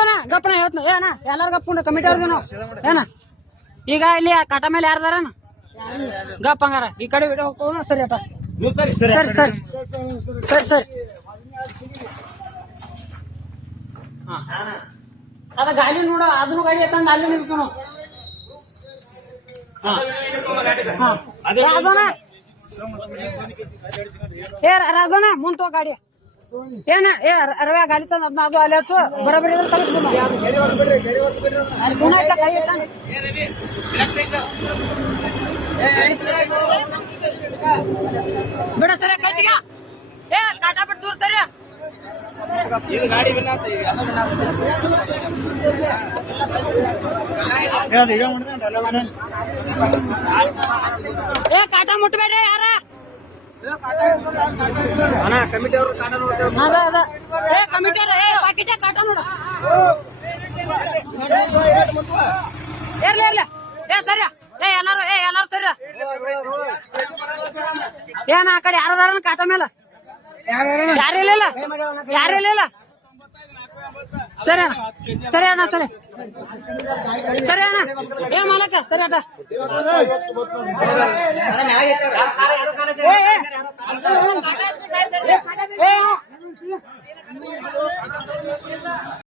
ರಾಜೋನ ಗಪ್ಪನ ಹೇಳ್ತ ಏನ ಎಲ್ಲಾರು ಗಪ್ಪುಂಡ ಕಮಿಟಿ ಅವ್ರದೇನು ಏನ ಈಗ ಇಲ್ಲಿ ಕಟ ಮೇಲೆ ಯಾರ್ದಾರನ ಗಪ್ಪ ಹಂಗಾರ ಈ ಕಡೆ ವಿಡಿಯೋ ಹೋಗೋಣ ಸರಿ ಅಪ್ಪ ಸರಿ ಸರಿ ಸರಿ ಸರಿ ಅದ ಗಾಡಿ ನೋಡ ಅದನ್ನು ಗಾಡಿ ಎತ್ತಂದ ಅಲ್ಲಿ ನಿಲ್ಸೋಣ ರಾಜೋನ ಏ ರಾಜೋನ ಮುಂತೋ ಗಾಡಿ ಏನ ಏ ಅರವ್ಯಾ ಗಾಡಿ ತಂದ ಅದನ್ನ ಅದು ಅಲ್ಲಿ ಹಚ್ಚು ಬರಬರಿ ಕಲಿಸ್ಬಿಡ ಗುಣ ಇಲ್ಲ ಕೈ ಬಿಡ ಸರಿ ಕೈತಿಗ ಏ ಕಾಟಾ ಬಿಟ್ಟು ದೂರ ಸರಿ ಇದು ಗಾಡಿ ಏ ಕಾಟಾ ಮುಟ್ಬೇಡ್ರಿ ಯಾರ ಕಮಿಟಿ ಅವರು ಕಾಟ ಏ ಕಮಿಟಿ ಪಾಕಿಟ ಕಾಟ ನೋಡ ಇರ್ಲಿ ಇರ್ಲಿ ಏ ಸರಿ ಎಲ್ಲಾರು ಸರಿ ಏನ ಆ ಕಡೆ ಯಾರದಾರ ಕಾಟ ಮೇಲೆ ಯಾರಿಲ್ಲ ಸರಿ ಅಣ್ಣ ಸರಿ ಅಣ್ಣ ಸರಿ ಸರಿ ಅಣ್ಣ ಏ ಮಾಲಕ ಸರಿ ಅಣ್ಣ ಏ